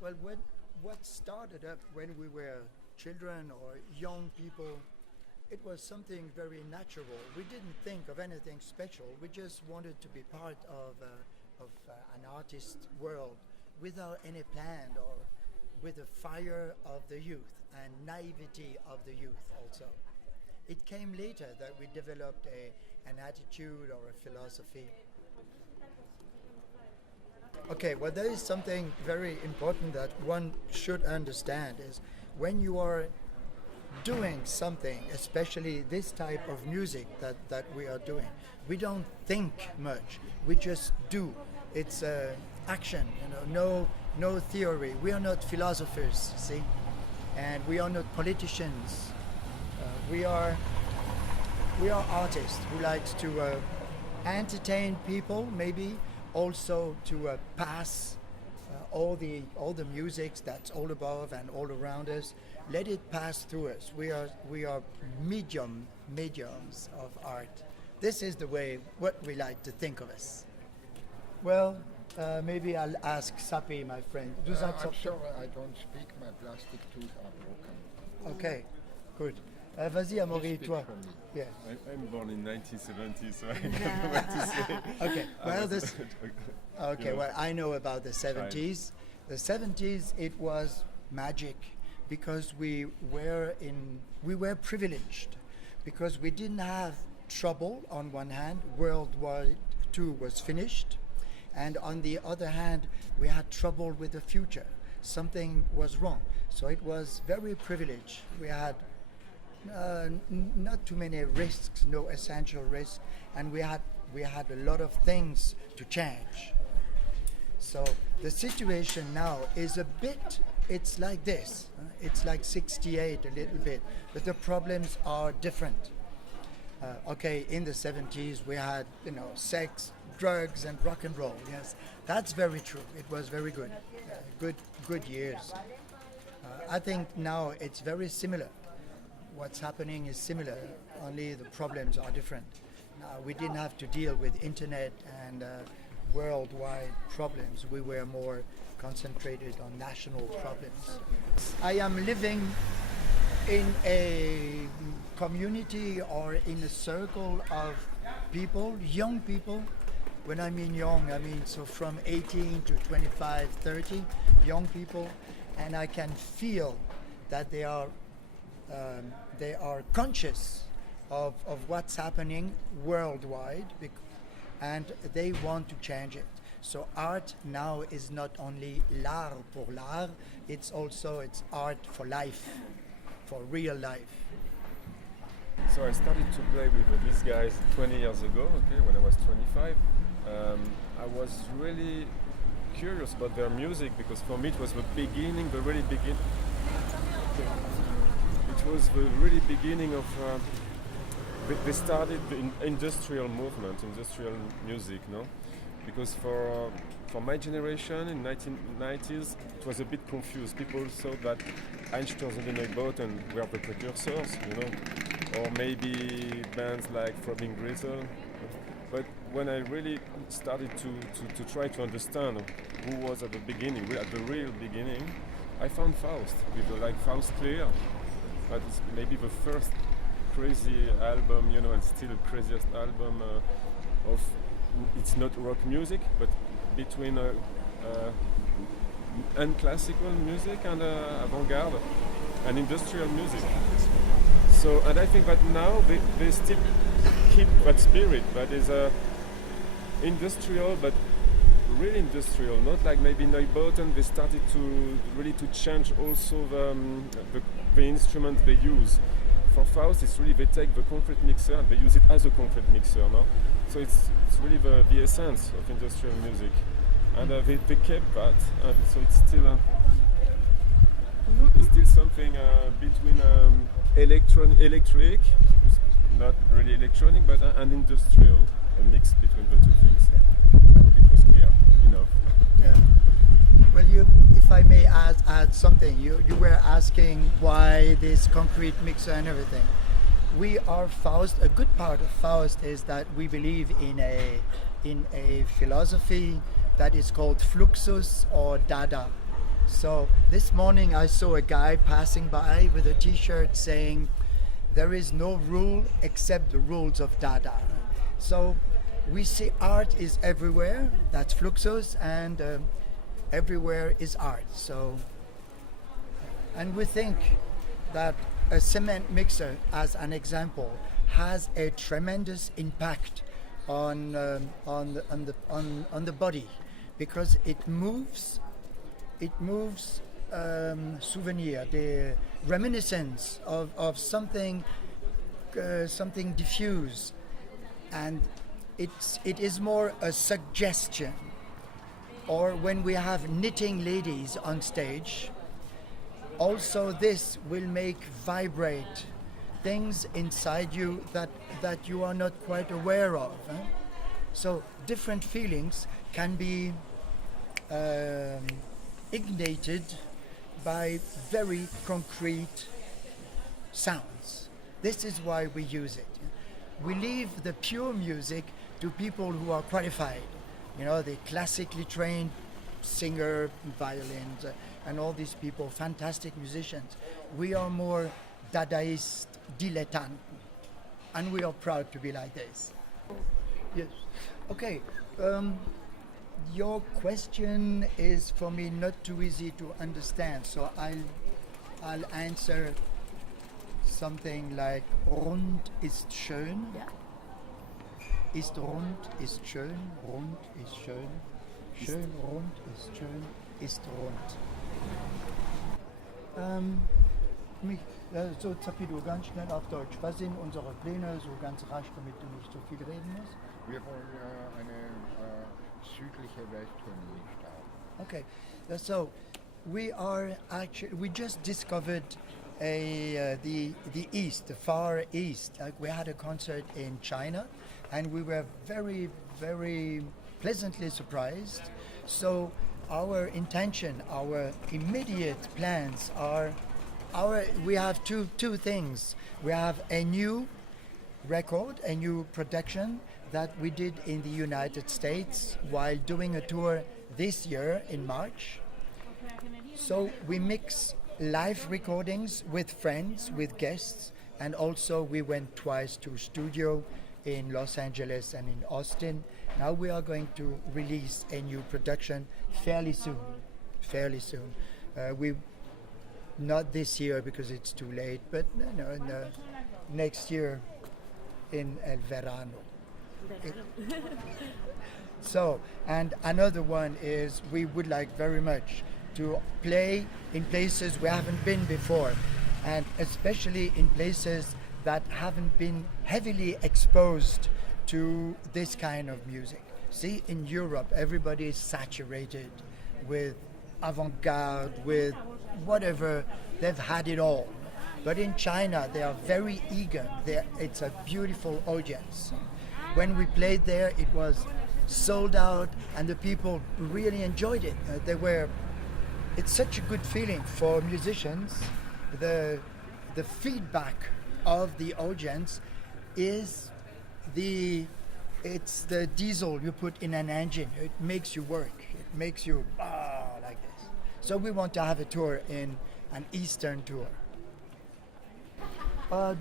Well, what started up when we were children or young people, it was something very natural. We didn't think of anything special. We just wanted to be part of an artist world without any plan or with the fire of the youth and naivety of the youth also. It came later that we developed an attitude or a philosophy. Okay, well, there is something very important that one should understand is when you are doing something, especially this type of music that we are doing, we don't think much. We just do. It's action, no theory. We are not philosophers, see, and we are not politicians. We are artists who likes to entertain people, maybe also to pass all the musics that's all above and all around us. Let it pass through us. We are mediums of art. This is the way what we like to think of us. Well, maybe I'll ask Sapi, my friend. I'm sure I don't speak. My plastic teeth are broken. Okay, good. Vas-y, Amaury, toi. Yeah. I'm born in 1970, so I don't know what to say. Okay, well, I know about the 70s. The 70s, it was magic because we were privileged because we didn't have trouble on one hand. World War II was finished, and on the other hand, we had trouble with the future. Something was wrong, so it was very privileged. We had not too many risks, no essential risks, and we had a lot of things to change. So the situation now is it's like this. It's like 68 a little bit, but the problems are different. Okay, in the 70s we had, sex, drugs, and rock and roll. Yes, that's very true. It was very good, good years. I think now it's very similar. What's happening is similar, only the problems are different. Now, we didn't have to deal with internet and worldwide problems. We were more concentrated on national problems. I am living in a community or in a circle of people, young people. When I mean young, I mean so from 18 to 25, 30, young people, and I can feel that they are conscious of what's happening worldwide, and they want to change it. So art now is not only l'art pour l'art, it's art for life, for real life. So I started to play with these guys 20 years ago, when I was 25. I was really curious about their music because for me it was the really beginning. It was the really beginning of. They started the industrial movement, industrial music, no? Because for my generation in 1990s, it was a bit confused. People thought that Einstürzen in Neubauten were the precursors, or maybe bands like Throbbing Gristle. But when I really started to try to understand who was at the beginning, at the real beginning, I found Faust, with Faust Clear. But it's maybe the first crazy album, and still the craziest album of, it's not rock music, but between classical music and avant-garde and industrial music. So, and I think that now they still keep that spirit, but is industrial, but really industrial, not like maybe Neubauten. They started to really to change also the instruments they use. For Faust, it's really they take the concrete mixer and they use it as a concrete mixer, no? So it's really the essence of industrial music, and they kept that, and so it's still something between electric, not really electronic, but and industrial, a mix between the two things. I hope it was clear enough. Yeah. Well, if I may add something, you were asking why this concrete mixer and everything. We are Faust. A good part of Faust is that we believe in a philosophy that is called Fluxus or Dada. So this morning I saw a guy passing by with a T-shirt saying, "There is no rule except the rules of Dada." So we see art is everywhere. That's Fluxus, and everywhere is art. So, and we think that a cement mixer, as an example, has a tremendous impact on the body, because it moves souvenir, the reminiscence of something diffuse, and it is more a suggestion. Or when we have knitting ladies on stage, also this will make vibrate things inside you that you are not quite aware of. So different feelings can be ignited by very concrete sounds. This is why we use it. We leave the pure music to people who are qualified, the classically trained singer, violins, and all these people, fantastic musicians. We are more Dadaist, dilettante, and we are proud to be like this. Yes. Okay. Your question is for me not too easy to understand, so I'll answer something like rund ist schön. Ja. Ist rund, ist schön, rund ist schön, schön rund ist schön, ist rund. So Zapido, ganz schnell auf Deutsch. Was sind unsere Pläne, so ganz rasch, damit du nicht so viel reden musst? Wir wollen eine südliche Welttournee starten. Okay, so we just discovered the east, the far east. We had a concert in China, and we were very, very pleasantly surprised. So our intention, our immediate plans are, we have two things. We have a new record, a new production that we did in the United States while doing a tour this year in March. So we mix live recordings with friends, with guests, and also we went twice to studio in Los Angeles and in Austin. Now we are going to release a new production fairly soon. We not this year because it's too late, but next year in El Verano. So, and another one is we would like very much to play in places we haven't been before, and especially in places that haven't been heavily exposed to this kind of music. See, in Europe, everybody is saturated with avant-garde, with whatever, they've had it all. But in China, they are very eager. It's a beautiful audience. When we played there, it was sold out, and the people really enjoyed it. It's such a good feeling for musicians. The feedback of the audience is it's the diesel you put in an engine. It makes you work. It makes you like this. So we want to have a tour, in an Eastern tour.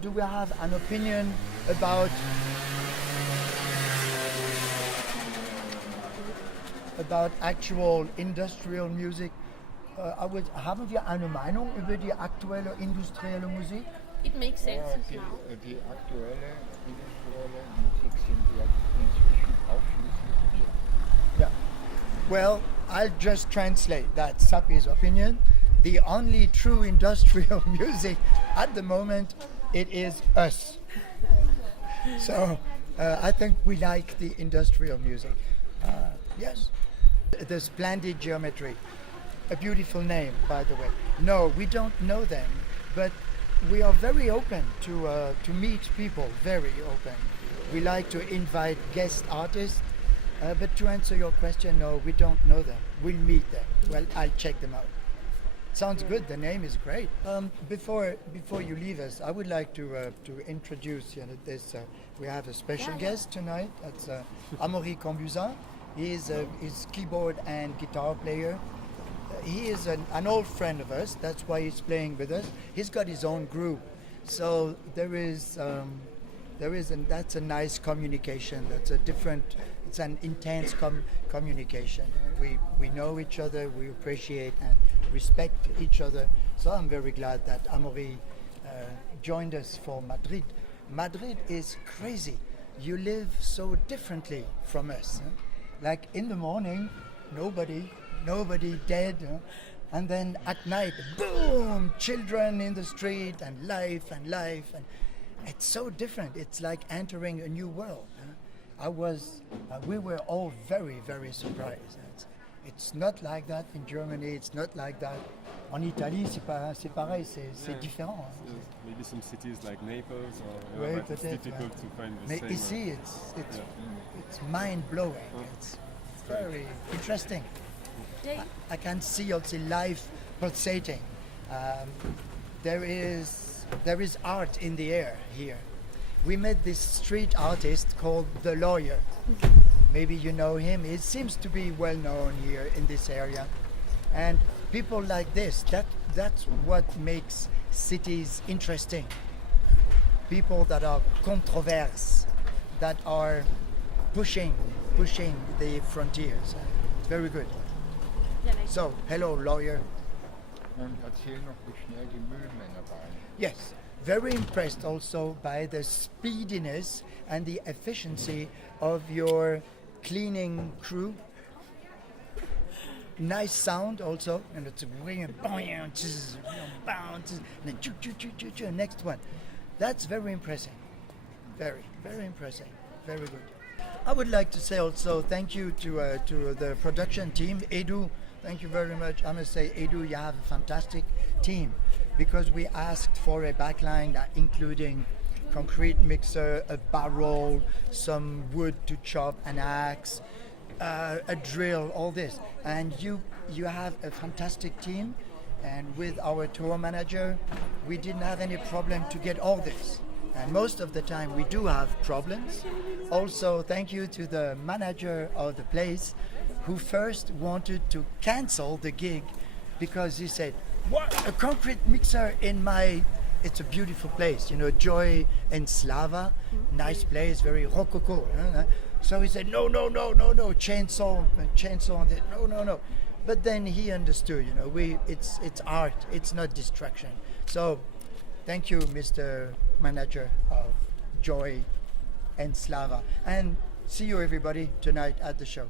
Do we have an opinion about actual industrial music? Haben wir eine Meinung über die aktuelle industrielle Musik? It makes sense now. Die aktuelle industrielle Musik sind ja inzwischen ausschließlich wir. Yeah. Well, I'll just translate that Sapi's opinion. The only true industrial music at the moment, it is us. So I think we like the industrial music. Yes. The Splendid Geometry. A beautiful name, by the way. No, we don't know them, but we are very open to meet people, very open. We like to invite guest artists, but to answer your question, no, we don't know them. We'll meet them. Well, I'll check them out. Sounds good. The name is great. Before you leave us, I would like to introduce this. We have a special guest tonight. That's Amaury Cambuzin. He's keyboard and guitar player. he is an old friend of us. That's why he's playing with us. He's got his own group, so there is, and that's a nice communication. That's a different. It's an intense communication. We know each other. We appreciate and respect each other. So I'm very glad that Amaury joined us for Madrid. Madrid is crazy. You live so differently from us. Huh? Like in the morning, nobody dead, and then at night, boom, children in the street and life, and it's so different. It's like entering a new world. We were all very, very surprised. It's not like that in Germany. It's not like that en Italie. C'est pareil. C'est différent. Yes. Maybe some cities like Naples or Oui, but it's peut-être, difficult to find the Mais same. ici, it's mind blowing. It's very interesting. I can see also life pulsating. There is art in the air here. We met this street artist called The Lawyer. Maybe you know him. He seems to be well known here in this area. And people like this, that's what makes cities interesting. People that are controversial, that are pushing the frontiers. It's very good. So, hello, Lawyer. Und erzähl noch, wie schnell die Müllmänner waren. Yes, very impressed also by the speediness and the efficiency of your cleaning crew. Nice sound also, and it's next one. That's very impressive. Very, very impressive. Very good. I would like to say also thank you to the production team. Edu, thank you very much. I must say, Edu, you have a fantastic team because we asked for a backline including concrete mixer, a barrel, some wood to chop, an axe, a drill, all this. And you have a fantastic team. And with our tour manager, we didn't have any problem to get all this. And most of the time we do have problems. Also, thank you to the manager of the place who first wanted to cancel the gig because he said, what, a concrete mixer in my, it's a beautiful place, you know, Joy and Slava, nice place, very rococo. So he said, no, chainsaw on it, no. But then he understood, you know, it's art, it's not distraction. So thank you, Mr. Manager of Joy and Slava. And see you everybody tonight at the show.